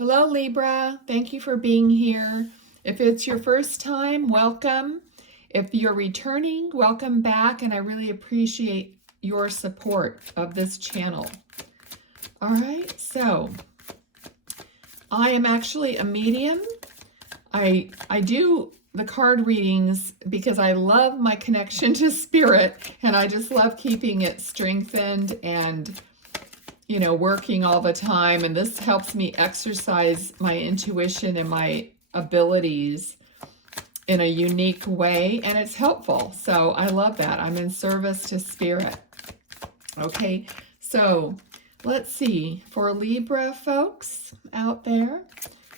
Hello, Libra. Thank you for being here. If it's your first time, welcome. If you're returning, welcome back, and I really appreciate your support of this channel. All right, so I am actually a medium. I do the card readings because I love my connection to spirit, and I just love keeping it strengthened and working all the time. And this helps me exercise my intuition and my abilities in a unique way. And it's helpful. So I love that. I'm in service to spirit. Okay. So let's see, for Libra folks out there,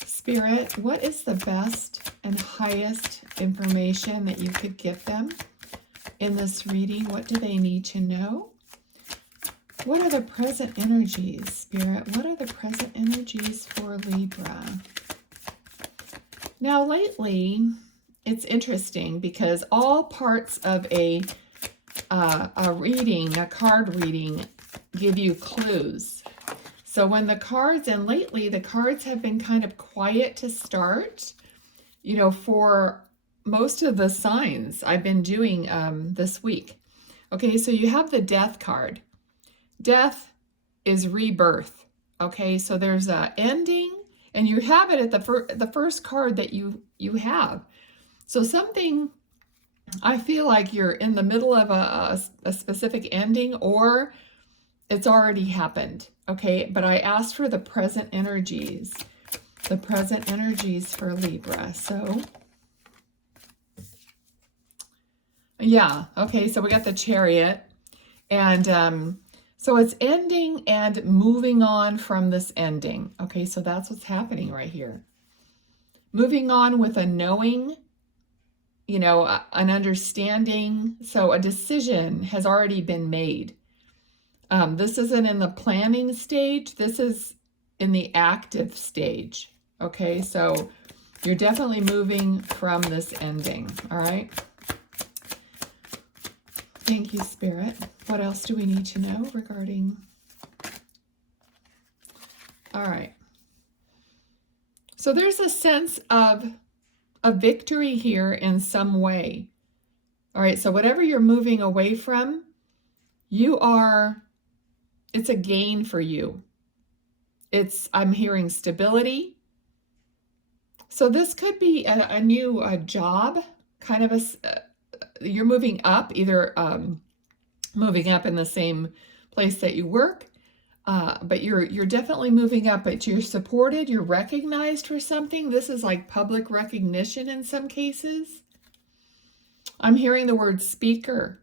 spirit, what is the best and highest information that you could give them in this reading? What do they need to know? What are the present energies, Spirit? What are the present energies for Libra? Now, lately, it's interesting because all parts of a reading, a card reading, give you clues. So when the cards, and lately the cards have been kind of quiet to start, for most of the signs I've been doing this week. Okay, so you have the Death card. Death is rebirth. Okay, so there's an ending, and you have it at the first card that you have. So something, I feel like you're in the middle of a specific ending, or it's already happened. Okay, but I asked for the present energies for Libra. So yeah, okay, so we got the Chariot, and so it's ending and moving on from this ending. Okay, so that's what's happening right here. Moving on with a knowing, an understanding. So a decision has already been made. This isn't in the planning stage. This is in the active stage. Okay, so you're definitely moving from this ending. All right. Thank you, Spirit. What else do we need to know regarding? All right. So there's a sense of a victory here in some way. All right. So whatever you're moving away from, it's a gain for you. I'm hearing stability. So this could be a new job, kind of you're moving up, either moving up in the same place that you work, but you're definitely moving up, but you're supported, you're recognized for something. This is like public recognition in some cases. I'm hearing the word speaker.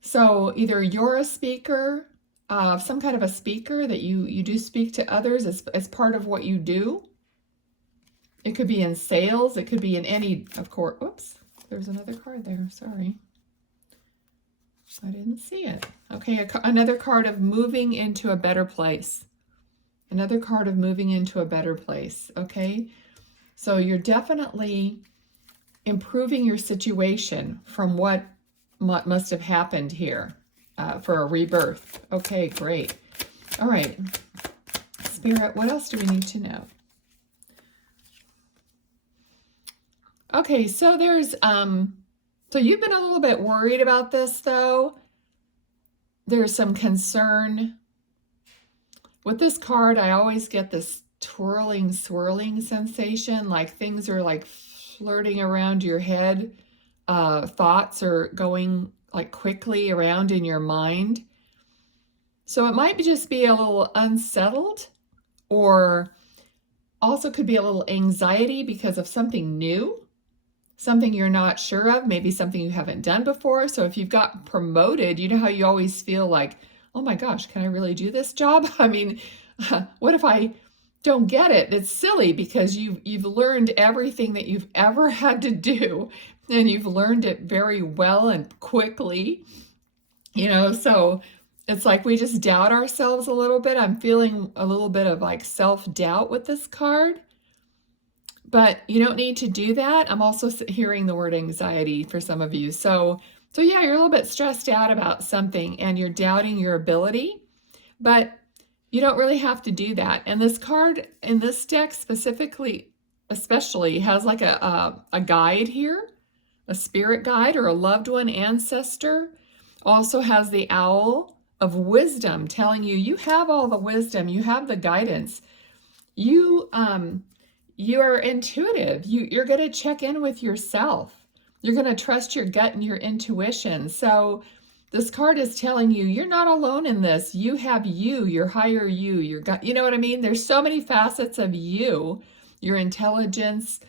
So either you're a speaker, some kind of a speaker that you do speak to others as part of what you do. It could be in sales. It could be in any, of course, whoops. There's another card there. Sorry. I didn't see it. Okay, another card of moving into a better place. Another card of moving into a better place. Okay, so you're definitely improving your situation from what must have happened here for a rebirth. Okay, great. All right, Spirit, what else do we need to know? Okay, so there's, so you've been a little bit worried about this though. There's some concern. With this card, I always get this twirling, swirling sensation, like things are like flirting around your head. Thoughts are going like quickly around in your mind. So it might just be a little unsettled, or also could be a little anxiety because of something new. Something you're not sure of, maybe something you haven't done before. So if you've got promoted, you know how you always feel like, oh my gosh, can I really do this job? I mean, what if I don't get it? It's silly because you've learned everything that you've ever had to do, and you've learned it very well and quickly, so it's like we just doubt ourselves a little bit. I'm feeling a little bit of like self-doubt with this card. But you don't need to do that. I'm also hearing the word anxiety for some of you. So yeah, you're a little bit stressed out about something and you're doubting your ability. But You don't really have to do that. And this card in this deck especially has like a guide here, a spirit guide or a loved one ancestor. Also has the owl of wisdom telling you, you have all the wisdom, you have the guidance. You are intuitive. You're going to check in with yourself. You're going to trust your gut and your intuition. So this card is telling you, you're not alone in this. You have your higher you, your gut. You know what I mean? There's so many facets of you, your intelligence,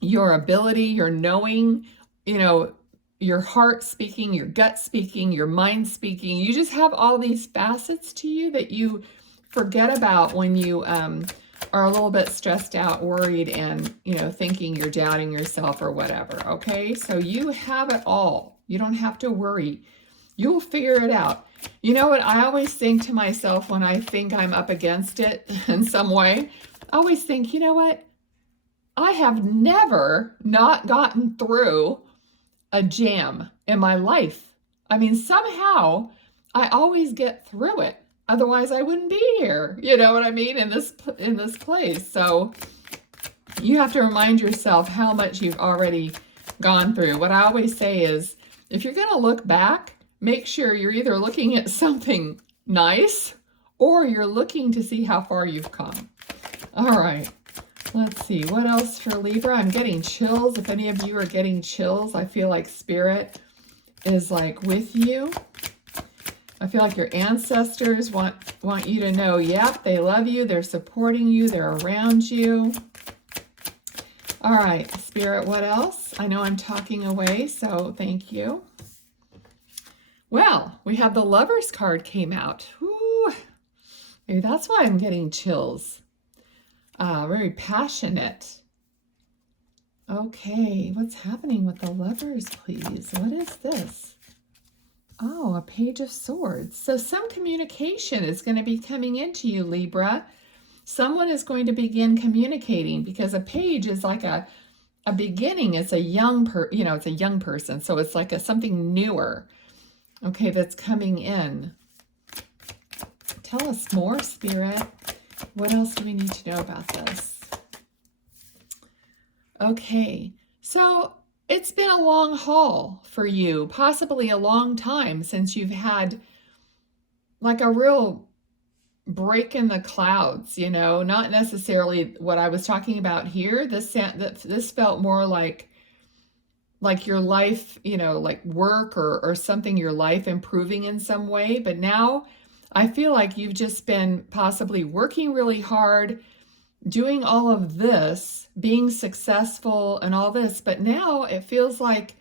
your ability, your knowing, you know, your heart speaking, your gut speaking, your mind speaking. You just have all these facets to you that you forget about when you are a little bit stressed out, worried, and, you know, thinking you're doubting yourself or whatever, okay? So you have it all. You don't have to worry. You'll figure it out. You know what I always think to myself when I think I'm up against it in some way? I always think, you know what? I have never not gotten through a jam in my life. I mean, somehow I always get through it. Otherwise, I wouldn't be here. You know what I mean? In this place. So you have to remind yourself how much you've already gone through. What I always say is, if you're going to look back, make sure you're either looking at something nice or you're looking to see how far you've come. All right. Let's see. What else for Libra? I'm getting chills. If any of you are getting chills, I feel like Spirit is like with you. I feel like your ancestors want you to know, yep, they love you, they're supporting you, they're around you. All right, Spirit, what else? I know I'm talking away, so thank you. Well, we have the Lovers card came out. Whew. Maybe that's why I'm getting chills. Very passionate. Okay, what's happening with the Lovers, please? What is this? Oh, a Page of Swords. So some communication is going to be coming into you, Libra. Someone is going to begin communicating, because a page is like a beginning. It's a young it's a young person. So it's like something newer. Okay, that's coming in. Tell us more, Spirit. What else do we need to know about this? Okay, so it's been a long haul for you, possibly a long time since you've had like a real break in the clouds, you know, not necessarily what I was talking about here. This felt more like your life, you know, like work or something, your life improving in some way. But now I feel like you've just been possibly working really hard, doing all of this, being successful and all this, but now it feels like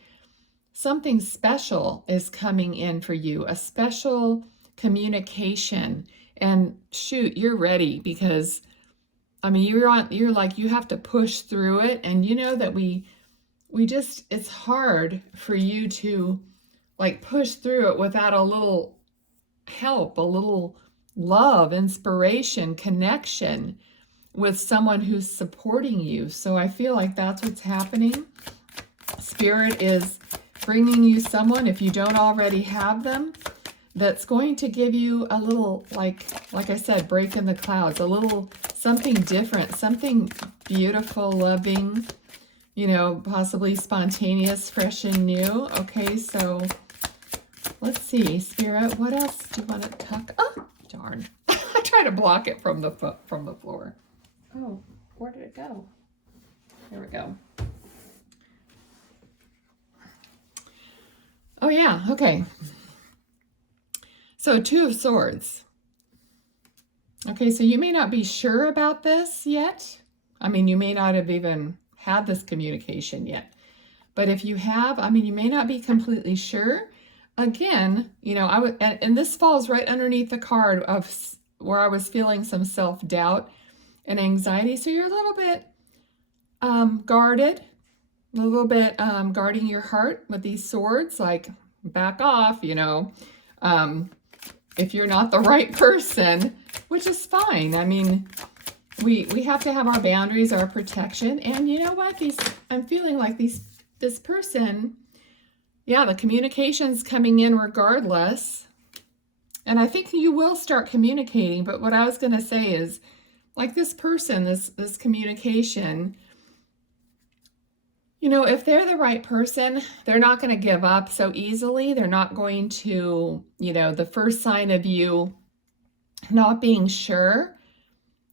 something special is coming in for you, a special communication. And shoot, you're ready, because I mean, you're like, you have to push through it. And you know that it's hard for you to like push through it without a little help, a little love, inspiration, connection with someone who's supporting you. So I feel like that's what's happening. Spirit is bringing you someone, if you don't already have them, that's going to give you a little, like I said, break in the clouds, a little something different, something beautiful, loving, you know, possibly spontaneous, fresh and new. Okay, so let's see, Spirit, what else do you want to talk? Oh, darn. I try to block it from the floor. Oh, where did it go? There we go. Oh, yeah, okay. So, Two of Swords. Okay, so you may not be sure about this yet. I mean, you may not have even had this communication yet. But if you have, I mean, you may not be completely sure. Again, you know, and this falls right underneath the card of where I was feeling some self-doubt and anxiety. So you're a little bit guarded, a little bit guarding your heart with these swords, like back off, you know, if you're not the right person, which is fine. I mean, we have to have our boundaries, our protection. And you know what? I'm feeling like this person, yeah, the communication's coming in regardless. And I think you will start communicating, but what I was going to say is, like this person, this communication, you know, if they're the right person, they're not going to give up so easily. They're not going to, you know, the first sign of you not being sure,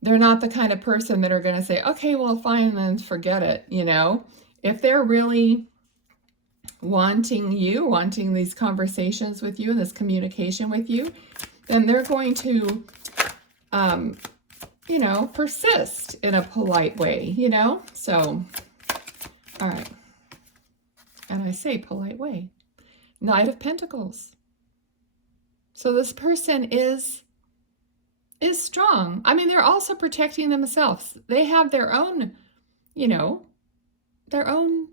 they're not the kind of person that are going to say, okay, well, fine, then forget it, you know. If they're really wanting you, wanting these conversations with you and this communication with you, then they're going to, you know, persist in a polite way, you know. So, all right. And I say polite way. Knight of Pentacles. So this person is strong. I mean, they're also protecting themselves. They have their own, you know, their own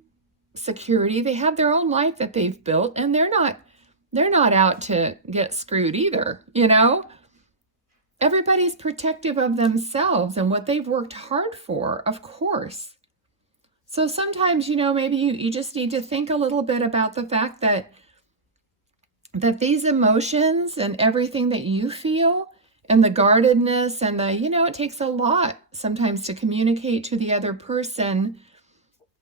security. They have their own life that they've built, and they're not out to get screwed either, you know. Everybody's protective of themselves and what they've worked hard for, of course. So sometimes, you know, maybe you just need to think a little bit about the fact that these emotions and everything that you feel and the guardedness and the, you know, it takes a lot sometimes to communicate to the other person.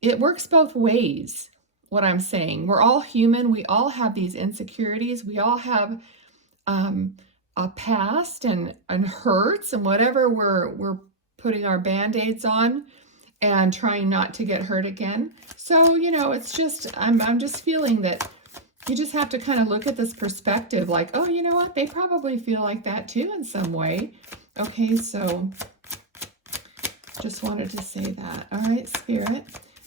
It works both ways, what I'm saying. We're all human. We all have these insecurities. We all have a past and hurts and whatever we're putting our band-aids on and trying not to get hurt again. So, you know, it's just, I'm just feeling that you just have to kind of look at this perspective like, oh, you know what? They probably feel like that too in some way. Okay, so just wanted to say that. All right, Spirit.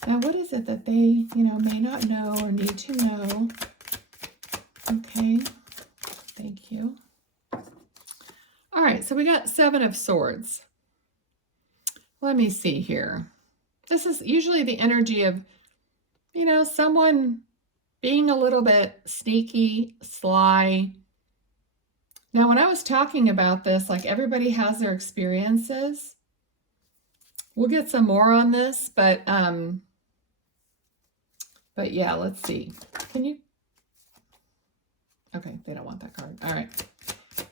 Now, what is it that they, you know, may not know or need to know? Okay, thank you. All right, so we got Seven of Swords. Let me see here. This is usually the energy of, you know, someone being a little bit sneaky, sly. Now, when I was talking about this, like everybody has their experiences. We'll get some more on this, but yeah, let's see. Can you? Okay, they don't want that card. All right,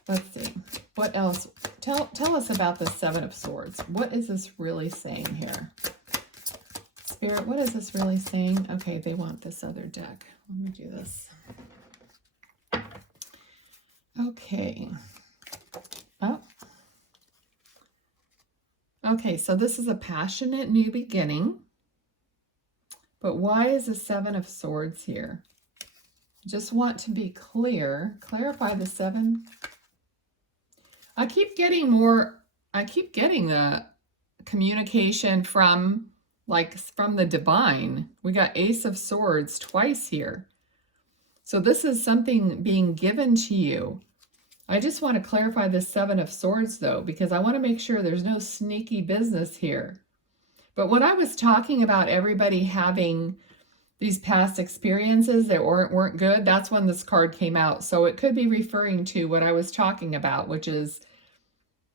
let's see. What else? Tell us about the Seven of Swords. What is this really saying here? Spirit, what is this really saying? Okay, they want this other deck. Let me do this. Okay. Oh. Okay, so this is a passionate new beginning. But why is the Seven of Swords here? Just want to be clear. Clarify the seven. I keep getting a communication from the divine. We got Ace of Swords twice here. So this is something being given to you. I just want to clarify this Seven of Swords though, because I want to make sure there's no sneaky business here. But when I was talking about everybody having these past experiences that weren't good, that's when this card came out. So it could be referring to what I was talking about, which is,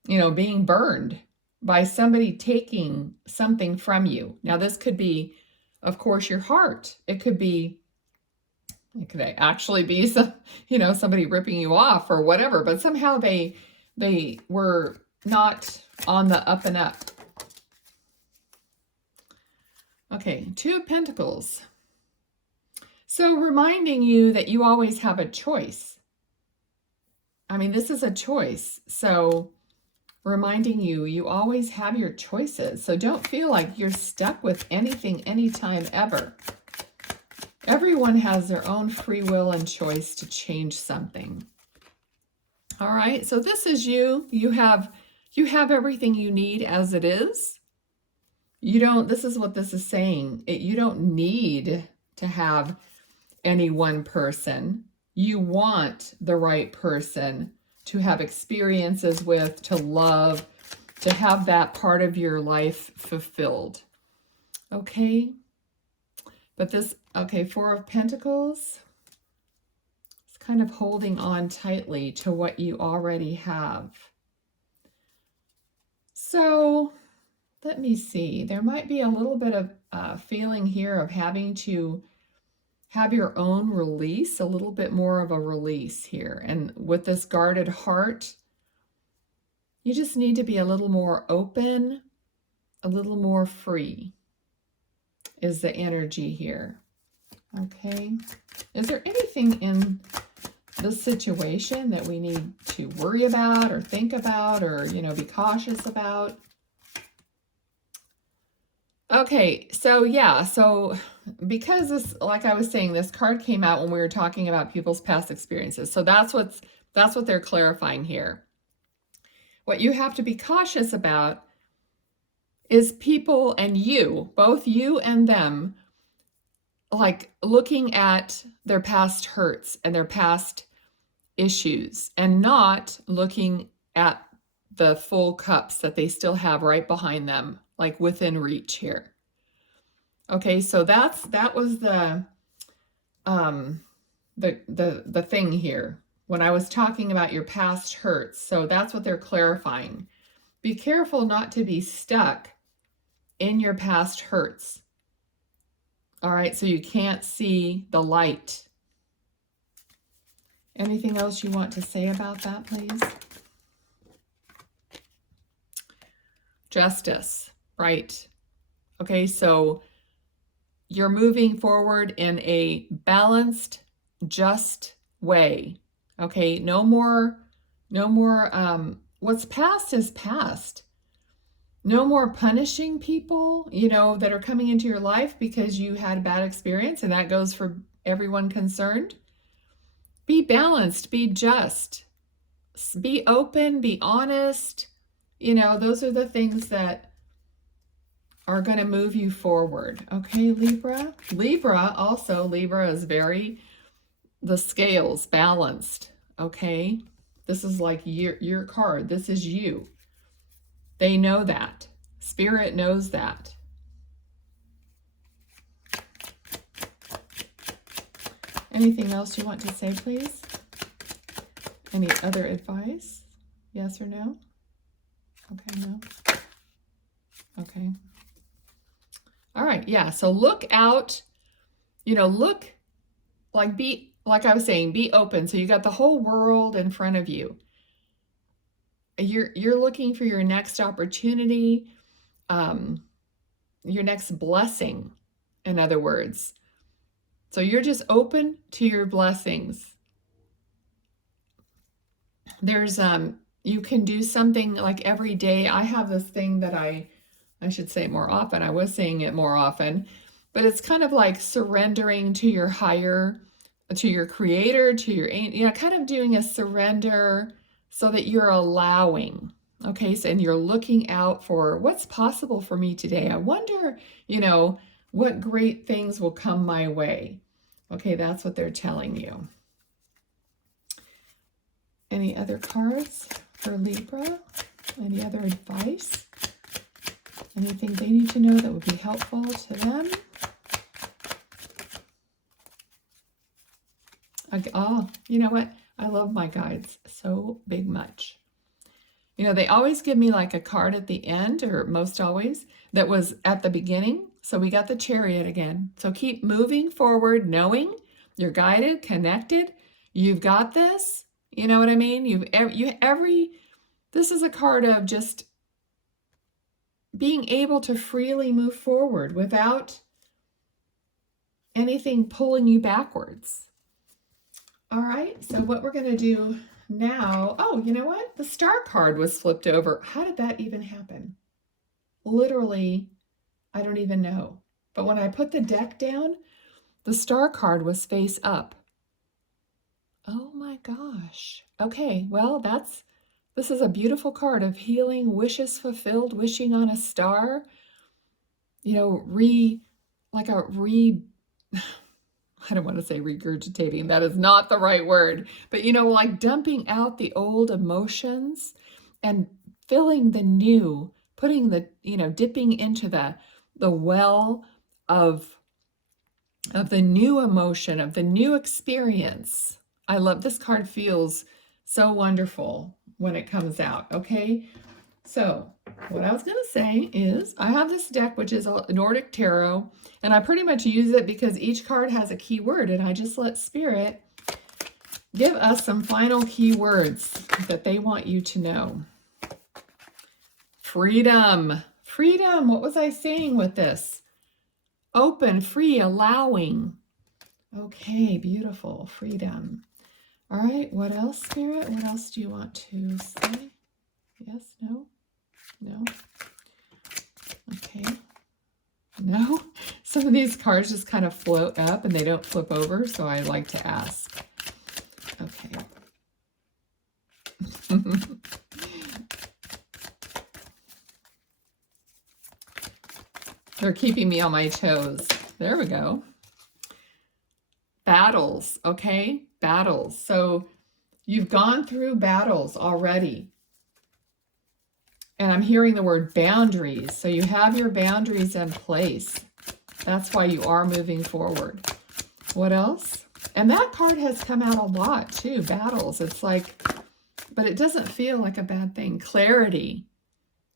you know, being burned by somebody taking something from you. Now, this could be, of course, your heart. It could actually be some, you know, somebody ripping you off or whatever, but somehow they were not on the up and up. Okay, Two of Pentacles. So reminding you that you always have a choice. I mean, this is a choice. So reminding you always have your choices. So don't feel like you're stuck with anything, anytime, ever. Everyone has their own free will and choice to change something. All right, so this is you. You have everything you need as it is. This is what this is saying. You don't need to have any one person. You want the right person to have experiences with, to love, to have that part of your life fulfilled. Okay? But this, okay, Four of Pentacles, it's kind of holding on tightly to what you already have. So let me see. There might be a little bit of feeling here of having to have your own release, a little bit more of a release here. And with this guarded heart, you just need to be a little more open, a little more free is the energy here. Okay. Is there anything in this situation that we need to worry about or think about or, be cautious about? Okay, so yeah, so because this, like I was saying, this card came out when we were talking about people's past experiences. So that's what they're clarifying here. What you have to be cautious about is people and you, both you and them, like looking at their past hurts and their past issues and not looking at the full cups that they still have right behind them, like within reach here. Okay, so that was the thing here when I was talking about your past hurts. So that's what they're clarifying. Be careful not to be stuck in your past hurts. All right, so you can't see the light. Anything else you want to say about that, please? Justice, right? Okay, so you're moving forward in a balanced, just way. Okay, no more, what's past is past. No more punishing people, that are coming into your life because you had a bad experience, and that goes for everyone concerned. Be balanced, be just, be open, be honest. Those are the things that are going to move you forward. Okay, Libra. Libra is very, the scales balanced. Okay, this is like your card. This is you. They know that. Spirit knows that. Anything else you want to say, please? Any other advice? Yes or no? Okay, no. Okay. All right, yeah, so look out, look, like I was saying, be open. So you got the whole world in front of you. You're looking for your next opportunity, your next blessing, in other words. So you're just open to your blessings. There's, you can do something like every day. I have this thing that I should say more often. I was saying it more often, but it's kind of like surrendering to your higher, to your creator, to your, kind of doing a surrender so that you're allowing. Okay, so, and you're looking out for what's possible for me today. I wonder, what great things will come my way. Okay, that's what they're telling you. Any other cards for Libra? Any other advice? Anything they need to know that would be helpful to them? Oh, you know what? I love my guides so big much. They always give me like a card at the end, or most always, that was at the beginning. So we got the Chariot again. So keep moving forward, knowing you're guided, connected. You've got this. You know what I mean? This is a card of just being able to freely move forward without anything pulling you backwards. All right, so what we're going to do now, oh, you know what? The Star card was flipped over. How did that even happen? Literally, I don't even know. But when I put the deck down, the Star card was face up. Oh my gosh. Okay, well, this is a beautiful card of healing, wishes fulfilled, wishing on a star. I don't want to say regurgitating. That is not the right word. But, like dumping out the old emotions and filling the new, putting the, dipping into the well of the new emotion, of the new experience. I love this card. Feels so wonderful when it comes out. Okay. So what I was going to say is I have this deck, which is a Nordic Tarot, and I pretty much use it because each card has a key word, and I just let Spirit give us some final key words that they want you to know. Freedom. Freedom. What was I saying with this? Open, free, allowing. Okay, beautiful. Freedom. All right, what else, Spirit? What else do you want to say? Yes, no, no. Okay, no. Some of these cards just kind of float up and they don't flip over, so I like to ask. Okay. They're keeping me on my toes. There we go. Battles, okay? Battles. So you've gone through battles already. And I'm hearing the word boundaries. So you have your boundaries in place. That's why you are moving forward. What else? And that card has come out a lot too, battles. It's like, but it doesn't feel like a bad thing. Clarity.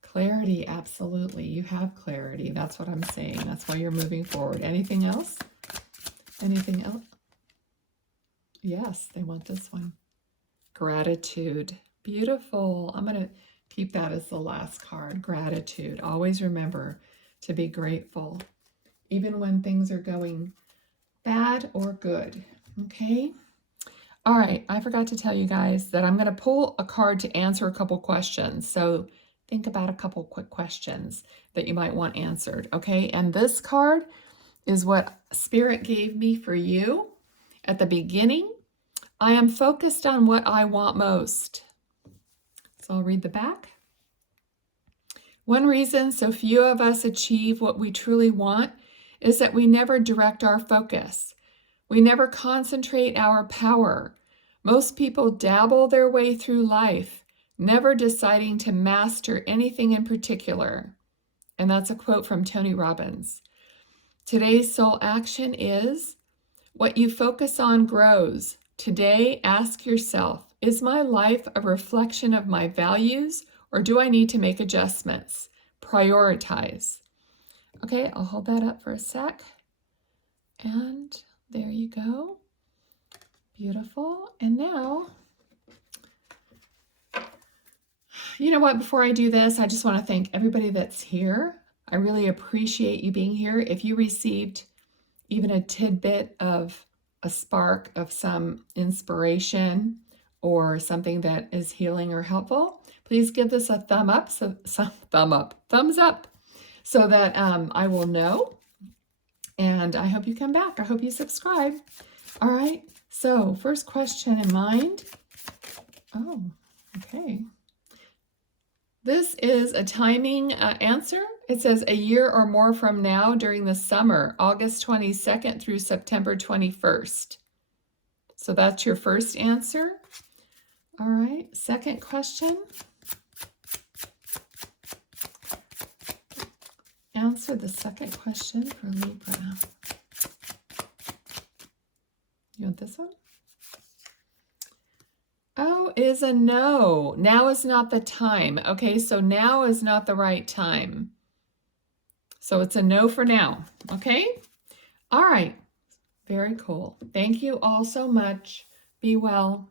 Clarity, absolutely. You have clarity. That's what I'm saying. That's why you're moving forward. Anything else? Anything else? Yes, they want this one. Gratitude. Beautiful. I'm going to keep that as the last card. Gratitude. Always remember to be grateful, even when things are going bad or good. Okay? All right. I forgot to tell you guys that I'm going to pull a card to answer a couple questions. So think about a couple quick questions that you might want answered. Okay? And this card is what Spirit gave me for you at the beginning. I am focused on what I want most. So I'll read the back. One reason so few of us achieve what we truly want is that we never direct our focus. We never concentrate our power. Most people dabble their way through life, never deciding to master anything in particular. And that's a quote from Tony Robbins. Today's soul action is, what you focus on grows. Today, ask yourself, is my life a reflection of my values, or do I need to make adjustments? Prioritize. Okay, I'll hold that up for a sec. And there you go. Beautiful. And now, you know what? Before I do this, I just want to thank everybody that's here. I really appreciate you being here. If you received even a tidbit of a spark of some inspiration or something that is healing or helpful, please give this a thumbs up, so that I will know. And I hope you come back. I hope you subscribe. All right. So first question in mind. Oh, okay. This is a timing answer. It says a year or more from now during the summer, August 22nd through September 21st. So that's your first answer. All right, second question. Answer the second question for Libra. You want this one? Oh, is a no. Now is not the time. Okay, so now is not the right time. So it's a no for now. Okay? All right. Very cool. Thank you all so much. Be well.